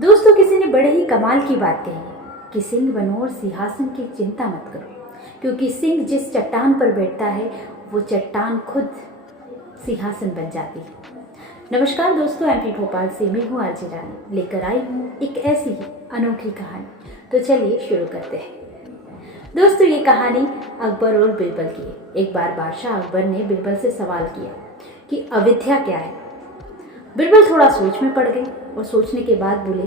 दोस्तों, किसी ने बड़े ही कमाल की बात कही कि सिंह बनो और सिंहासन की चिंता मत करो, क्योंकि सिंह जिस चट्टान पर बैठता है वो चट्टान खुद सिंहासन बन जाती है। नमस्कार दोस्तों, एमपी भोपाल से मैं हूँ आरजे रानी, लेकर आई हूँ एक ऐसी ही अनोखी कहानी। तो चलिए शुरू करते हैं। दोस्तों, ये कहानी अकबर और बिरबल की है। एक बार बादशाह अकबर ने बिरबल से सवाल किया कि अविद्या क्या है। बिरबल थोड़ा सोच में पड़ गए और सोचने के बाद बोले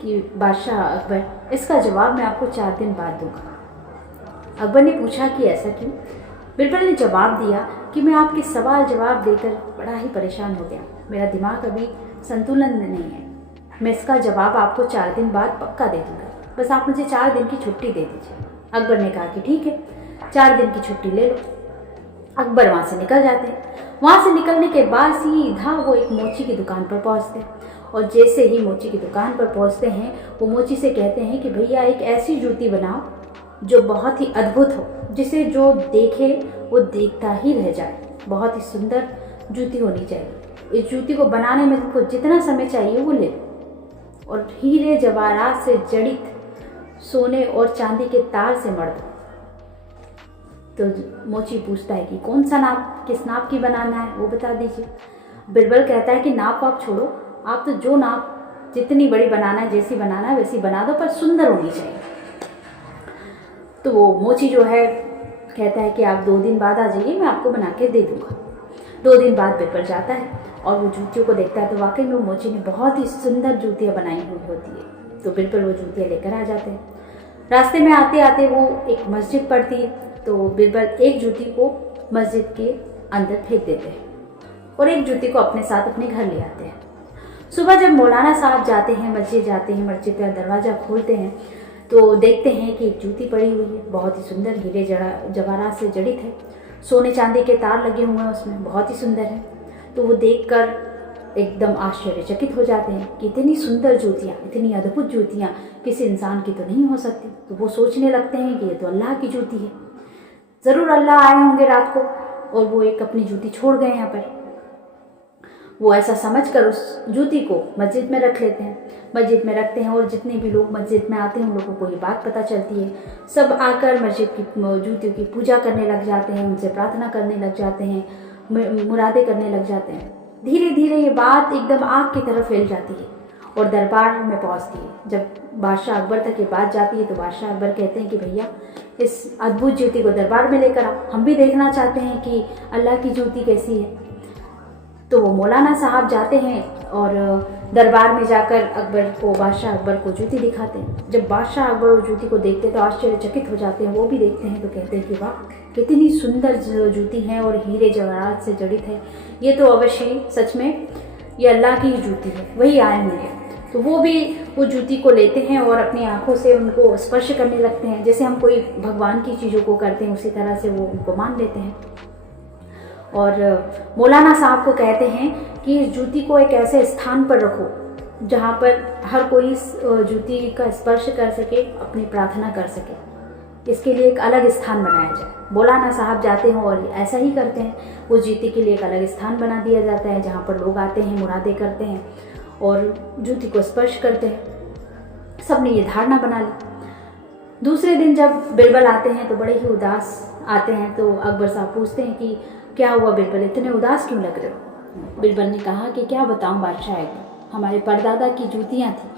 कि बादशाह अकबर, इसका जवाब मैं आपको 4 दिन बाद दूंगा। अकबर ने पूछा कि ऐसा क्यों। बिरबल ने जवाब दिया कि मैं आपके सवाल जवाब देकर बड़ा ही परेशान हो गया, मेरा दिमाग अभी संतुलन में नहीं है। मैं इसका जवाब आपको 4 दिन बाद पक्का दे दूंगा, बस आप मुझे 4 दिन की छुट्टी दे दीजिए। अकबर ने कहा कि ठीक है, 4 दिन की छुट्टी ले लो। अकबर वहाँ से निकल जाते हैं। वहाँ से निकलने के बाद सीधा वो एक मोची की दुकान पर पहुँचते हैं और जैसे ही मोची की दुकान पर पहुँचते हैं वो मोची से कहते हैं कि भैया एक ऐसी जूती बनाओ जो बहुत ही अद्भुत हो, जिसे जो देखे वो देखता ही रह जाए। बहुत ही सुंदर जूती होनी चाहिए। इस जूती को बनाने में तुमको जितना समय चाहिए वो ले लो और हीरे जवाहरात से जड़ित सोने और चांदी के तार से मढ़ दो। तो मोची पूछता है कि कौन सा नाप, किस नाप की बनाना है वो बता दीजिए। बिरबल कहता है कि नाप आप छोड़ो, आप तो जो नाप जितनी बड़ी बनाना है, जैसी बनाना है वैसी बना दो, पर सुंदर होनी चाहिए। तो वो मोची जो है कहता है कि आप 2 दिन बाद आ जाइए, मैं आपको बना के दे दूँगा। 2 दिन बाद बिरबल जाता है और वो जूतियों को देखता है तो वाकई में वो मोची ने बहुत ही सुंदर जूतियाँ बनाई हुई होती है। तो बिरबल वो जूतियाँ लेकर आ जाते हैं। रास्ते में आते आते वो एक मस्जिद पड़ती है, तो बिरबल एक जूती को मस्जिद के अंदर फेंक देते हैं और एक जूती को अपने साथ अपने घर ले आते हैं। सुबह जब मौलाना साहब जाते हैं, मस्जिद जाते हैं, मस्जिद का दरवाज़ा खोलते हैं तो देखते हैं कि एक जूती पड़ी हुई है, बहुत ही सुंदर, हीरे जवाहरात से जड़ित है, सोने चांदी के तार लगे हुए हैं उसमें, बहुत ही सुंदर है। तो वो देखकर एकदम आश्चर्यचकित हो जाते हैं कि इतनी सुंदर जूतियाँ, इतनी अद्भुत जूतियाँ किसी इंसान की तो नहीं हो सकती। तो वो सोचने लगते हैं कि ये तो अल्लाह की जूती है, ज़रूर अल्लाह आए होंगे रात को और वो एक अपनी जूती छोड़ गए यहाँ पर। वो ऐसा समझकर उस जूती को मस्जिद में रख लेते हैं। मस्जिद में रखते हैं और जितने भी लोग मस्जिद में आते हैं उन लोगों को ये बात पता चलती है। सब आकर मस्जिद की जूतियों की पूजा करने लग जाते हैं, उनसे प्रार्थना करने लग जाते हैं, मुरादें करने लग जाते हैं। धीरे धीरे ये बात एकदम आग की तरफ फैल जाती है और दरबार में पहुंचती है। जब बादशाह अकबर तक ये बात जाती है तो बादशाह अकबर कहते हैं कि भैया इस अद्भुत जूती को दरबार में लेकर आओ, हम भी देखना चाहते हैं कि अल्लाह की जूती कैसी है। तो वो मौलाना साहब जाते हैं और दरबार में जाकर बादशाह अकबर को जूती दिखाते हैं। जब बादशाह अकबर वो जूती को देखते हैं तो आश्चर्यचकित हो जाते हैं। वो भी देखते हैं तो कहते हैं कि वाह, कितनी सुंदर जूती है और हीरे जवाहरात से जड़ित है, ये तो अवश्य सच में ये अल्लाह की ही जूती है, वही आए होंगे। तो वो भी वो जूती को लेते हैं और अपनी आंखों से उनको स्पर्श करने लगते हैं, जैसे हम कोई भगवान की चीज़ों को करते हैं उसी तरह से वो उनको मान लेते हैं। और मौलाना साहब को कहते हैं कि इस जूती को एक ऐसे स्थान पर रखो जहाँ पर हर कोई इस जूती का स्पर्श कर सके, अपनी प्रार्थना कर सके। इसके लिए एक अलग स्थान बनाया जाए। मौलाना साहब जाते हैं और ऐसा ही करते हैं। उस जूती के लिए एक अलग स्थान बना दिया जाता है जहाँ पर लोग आते हैं, मुरादें करते हैं और जूती को स्पर्श करते हैं। सबने ये धारणा बना ली। दूसरे दिन जब बिरबल आते हैं तो बड़े ही उदास आते हैं। तो अकबर साहब पूछते हैं कि क्या हुआ बिरबल, इतने उदास क्यों लग रहे हो। बिरबल ने कहा कि क्या बताऊं बादशाह अकबर, हमारे परदादा की जूतियाँ थी,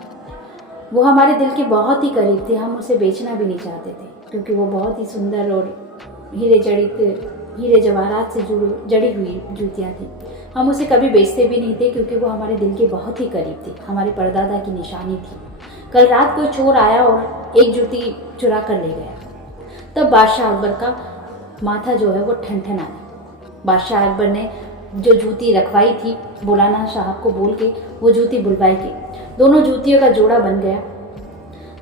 वो हमारे दिल के बहुत ही करीब थी। हम उसे बेचना भी नहीं चाहते थे क्योंकि वो बहुत ही सुंदर और हीरे जवाहरात से जड़ी हुई जूतियाँ थी। हम उसे कभी बेचते भी नहीं थे क्योंकि वो हमारे दिल के बहुत ही करीब थी, हमारे परदादा की निशानी थी। कल रात कोई चोर आया और एक जूती चुरा कर ले गया। तब बादशाह अकबर का माथा जो है वो ठनठन आया। बादशाह अकबर ने जो जूती रखवाई थी मौलाना साहब को बोल के वो जूती बुलवाई की, दोनों जूतियों का जोड़ा बन गया।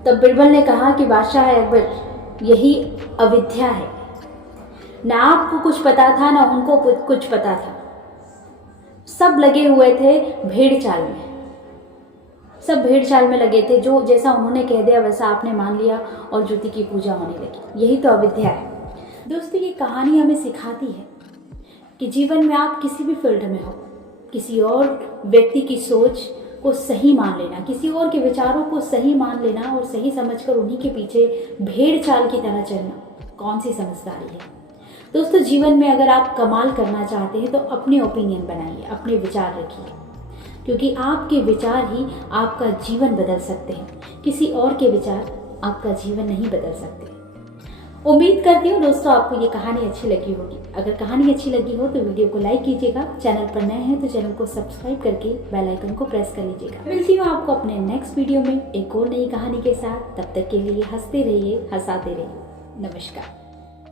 तब बिरबल ने कहा कि बादशाह अकबर, यही अविद्या है, ना आपको कुछ पता था ना उनको कुछ पता था। सब लगे हुए थे भेड़ चाल में, सब भेड़ चाल में लगे थे। जो जैसा उन्होंने कह दिया वैसा आपने मान लिया और जूती की पूजा होने लगी। यही तो अविद्या है। दोस्तों, ये कहानी हमें सिखाती है कि जीवन में आप किसी भी फील्ड में हो, किसी और व्यक्ति की सोच को सही मान लेना, किसी और के विचारों को सही मान लेना और सही समझकर उन्हीं के पीछे भेड़ चाल की तरह चलना कौन सी समझदारी है। दोस्तों, जीवन में अगर आप कमाल करना चाहते हैं तो अपने ओपिनियन बनाइए, अपने विचार रखिए, क्योंकि आपके विचार ही आपका जीवन बदल सकते हैं। किसी और के विचार आपका जीवन नहीं बदल सकते। उम्मीद करती हूँ दोस्तों आपको ये कहानी अच्छी लगी होगी। अगर कहानी अच्छी लगी हो तो वीडियो को लाइक कीजिएगा, चैनल पर नए हैं तो चैनल को सब्सक्राइब करके बेल आइकन को प्रेस कर लीजिएगा। मिलती हूँ आपको अपने नेक्स्ट वीडियो में एक और नई कहानी के साथ। तब तक के लिए हंसते रहिए, हंसाते रहिए। नमस्कार।